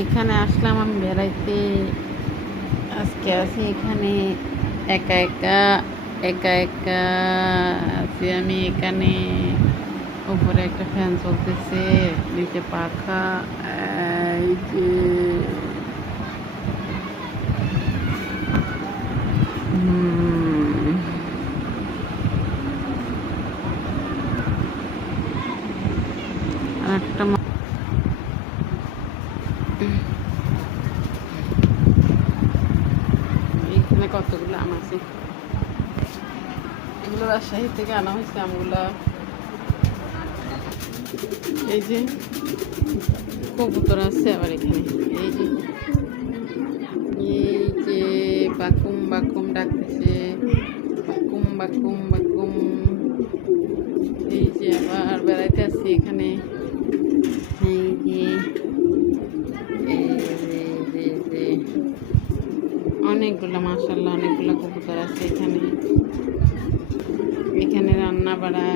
এখানে আসলাম আমি বেড়াইতে। আজকে আছি এখানে একা একা একা একা আছি আমি এখানে। উপরে একটা ফ্যান চলতেছে, নিচে পাখা। এই যে একটা এখানে কতগুলো আম আছে। এগুলো রাজশাহী থেকে আনা হয়েছে আমগুলা। এই যে কবুতর আছে আবার এখানে। এই যে এই যে বাকুম বাকুম ডাকতেছে, বাকুম বাকুম বাকুম। এই যে আবার বেড়াইতে আসছি এখানে। এই যে অনেকগুলো, মাশাআল্লাহ অনেকগুলো কবুতর আছে এখানে। এখানে রান্না বাড়া